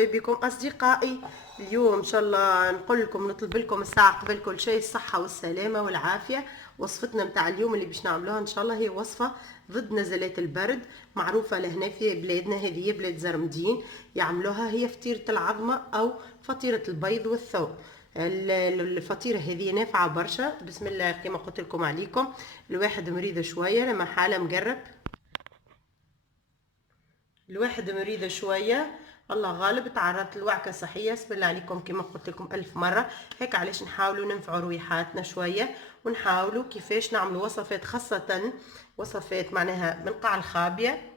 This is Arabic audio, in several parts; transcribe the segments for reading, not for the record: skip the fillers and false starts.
مرحبا بكم اصدقائي. اليوم ان شاء الله نقول لكم نطلب لكم الساعه قبل كل شيء الصحه والسلامه والعافيه. وصفتنا متاع اليوم اللي باش نعملوها ان شاء الله هي وصفه ضد نزلات البرد، معروفه لهنا في بلادنا، هذه هي بلاد زرمدين. يعملوها هي فطيره العظمه او فطيره البيض والثوم. الفطيره هذه نافعه برشا. بسم الله كما قلت لكم عليكم. الواحد مريض شويه لما حاله مقرب، الواحد مريضة شوية، الله غالب، تعرضت لوعكة صحية. بسم الله عليكم كما قلت لكم ألف مرة. هيك علاش نحاولوا ننفعوا رويحاتنا شوية، ونحاولوا كيفاش نعملوا وصفات، خاصة وصفات معناها من قاع الخابية.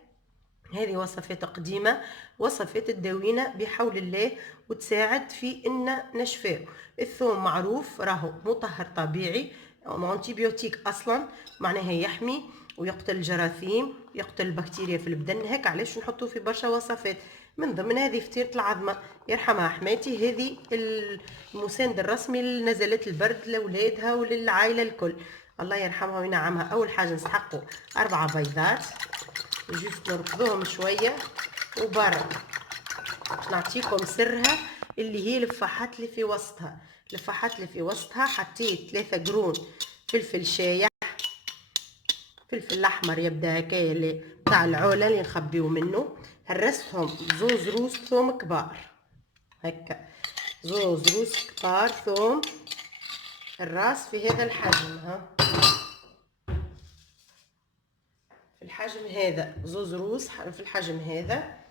هذه وصفات قديمة، وصفات تداوينا بحول الله وتساعد في ان نشفاو. الثوم معروف راهو مطهر طبيعي، انتيبيوتيك اصلا، معناها يحمي ويقتل الجراثيم، يقتل البكتيريا في البدن. هيك علاش نحطوه في برشا وصفات، من ضمن هذه فطيرة العظمة يرحمها حماتي. هذه المساند الرسمي لنزلات البرد لأولادها وللعائلة الكل، الله يرحمها وينعمها. أول حاجة نسحقوا 4 بيضات، جيست نركضوهم شويه وبرا. نعطيكم سرها اللي هي لفحت لي في وسطها. لفحت لي في وسطها حطيت 3 قرون فلفل شايح، فلفل الاحمر يبدا هكايا اللي تاع العوله اللي نخبيو منه. هرستهم 2 روس ثوم كبار، هكا 2 روس كبار ثوم، الراس في هذا الحجم، ها في الحجم هذا، 2 روس في الحجم هذا.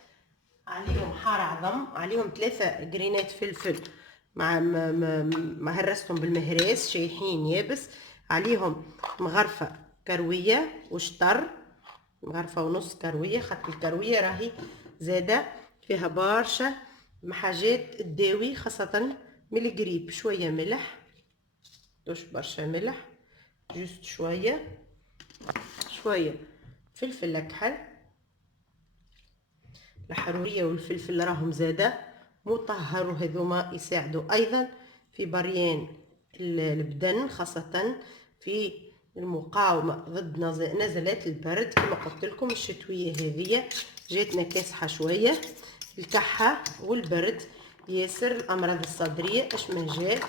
عليهم حار عظم، عليهم 3 قرينات فلفل ما هرستهم بالمهراس شايحين يابس، عليهم مغرفة كروية وشطر، مغرفة ونص كروية، خاطر الكروية راهي زادة فيها برشا حاجات تداوي، خاصة من القريب. شوية ملح، مش برشا ملح، جوست شوية شوية فلفل اكحل، الحرورية والفلفل راهم زاده مطهر، وهذوما يساعدوا ايضا في بريان البدن، خاصة في المقاومة ضد نزلات البرد. كما قلت لكم الشتوية هذه جاتنا كاسحة شوية، الكحة والبرد ياسر، الامراض الصدرية اش ما جاء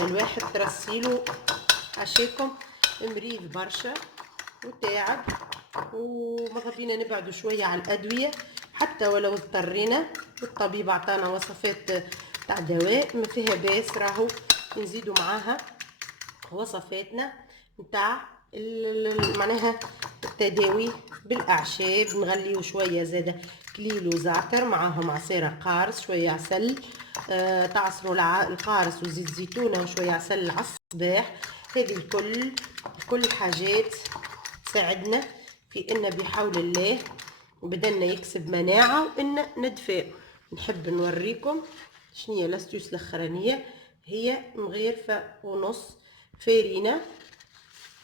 ما الواحد ترسيلو عشاكم مريض برشا وتاعب، وماذا بينا نبعدوا شويه على الادويه حتى ولو اضطرينا. الطبيب عطانا وصفات تاع دواء ما فيها باس، راهو نزيدوا معاها وصفاتنا نتاع معناها التداوي بالاعشاب. نغليو شويه زاده كليلو زعتر، معاهم عصير قارص، شويه عسل، تعصروا القارص وزيت زيتونه وشويه عسل على الصباح. هذه الكل حاجات تساعدنا في ان بحول الله بدنا يكسب مناعه وان ندفئ. نحب نوريكم شنية لاستيوس الاخرانيه، هي مغيرفه ونص فارينه،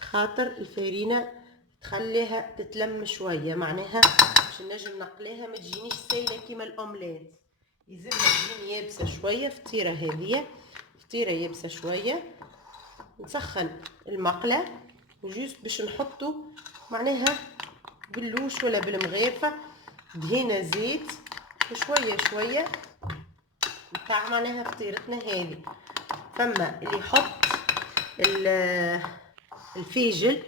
خاطر الفارينه تخليها تتلم شويه، معناها باش نجم نقليها ما تجينيش سايله كيما الاومليت، يلزمها تجيني يابسه شويه. فطيره هذه فطيره يابسه شويه. نسخن المقله وجوست باش نحطو معناها باللوش ولا بالمغيرفه دهينا زيت وشويه شويه نتاع معناها فطيرتنا هذه. فما اللي يحط الفيجل،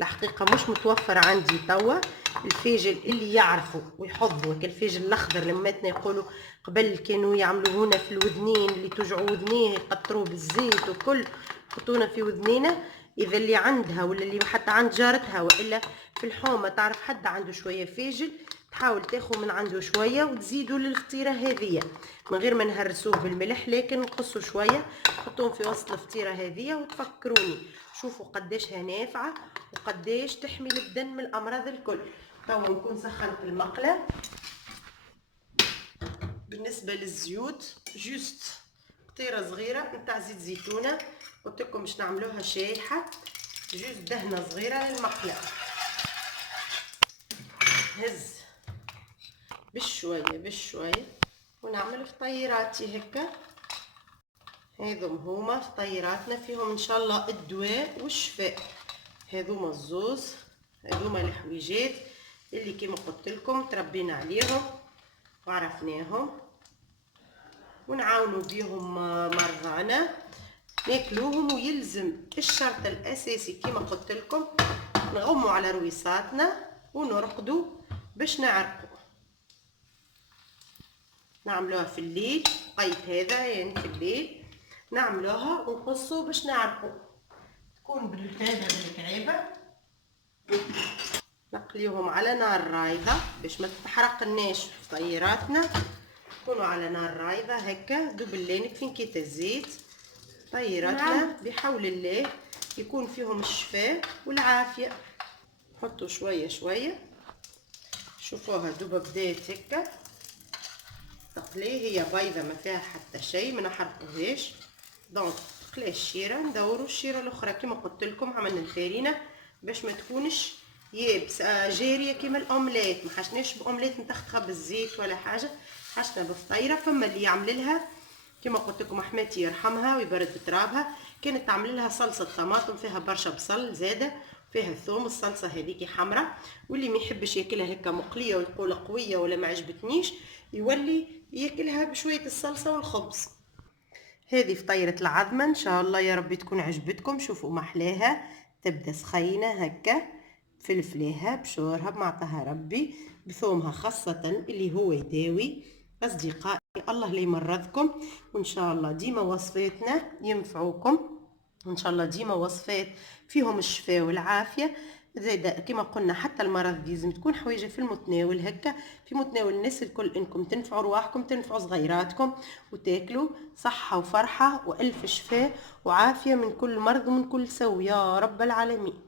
الحقيقه مش متوفر عندي توا الفيجل، اللي يعرفوا ويحضوا الفيجل الاخضر لماتنا يقولوا قبل كانوا يعملوه في الودنين، اللي توجعوا ودنيه يقطروه بالزيت وكل يحطونا في ودنينا. اذا اللي عندها ولا اللي حتى عند جارتها والا في الحومه تعرف حد عنده شويه فيجل، تحاول تاخذ من عنده شويه وتزيدوا للفطيره هذه من غير ما نهرسوه بالملح، لكن نقصوا شويه نحطوهم في وسط الفطيره هذه. وتفكروني شوفوا قداش هي نافعه وقداش تحمي البدن من الامراض الكل. توا نكون سخنت المقله. بالنسبه للزيوت جوست قطيره صغيره نتاع زيت زيتونه، قلت لكم باش نعملوها شايحه، جوست دهنه صغيره للمقله. هز بشويه بشويه ونعمل فطيراتي هكا. هذوم هما فطيراتنا فيهم ان شاء الله الدواء والشفاء. هذوما الزوز، هذوما الحويجات اللي كيما قلت لكم تربينا عليهم وعرفناهم. ونعاونوا بيهم مرضانا ناكلوهم. ويلزم الشرط الاساسي كما قلت لكم نغموا على رويصاتنا ونرقدوا باش نعرقوا. نعملوها في الليل، قيت هذا يعني في الليل نعملوها ونقصوا باش نعرقوا. تكون هذا بالكعيبه نقليوهم على نار رايضه باش ما تحرقناش فطيراتنا. يكونوا على نار رايضه هكا دوبلين فين كيت الزيت. طيراتنا بحول الله يكون فيهم الشفاء والعافيه. نحطوا شويه شويه. شوفوها دوبا بدات هكا تقلي، هي بيضه ما فيها حتى شيء، ما نحرقوهاش. دونك تقلي الشيره، ندوروا الشيره الاخرى كما قلت لكم عملنا الفارينه باش ما تكونش يابس جاريه كيما الاومليت. ما حشناش باومليت نتخخها بالزيت ولا حاجه، حشنا بفطيره. فما اللي يعمل لها كما قلت لكم حماتي يرحمها ويبرد بترابها، كانت تعمل لها صلصه طماطم فيها برشا بصل زاده فيها ثوم. الصلصه هذيك حمراء، واللي ما يحبش ياكلها هكا مقليه ويقول قويه ولا ما عجبتنيش يولي ياكلها بشويه الصلصه والخبز. هذه فطيره العظمه ان شاء الله يا ربي تكون عجبتكم. شوفوا محلاها، تبدا سخينه هكا فلفليها بشورها بمعطاها ربي بثومها خاصه اللي هو يداوي. اصدقائي الله لا يمرضكم، وان شاء الله ديما وصفاتنا ينفعوكم، وان شاء الله ديما وصفات فيهم الشفاء والعافيه. زايد كما قلنا حتى المرض لازم تكون حوايج في المتناول هكا، في متناول الناس الكل، انكم تنفعوا رواحكم تنفعوا صغيراتكم وتاكلوا صحه وفرحه والف شفاء وعافيه من كل مرض ومن كل سوء يا رب العالمين.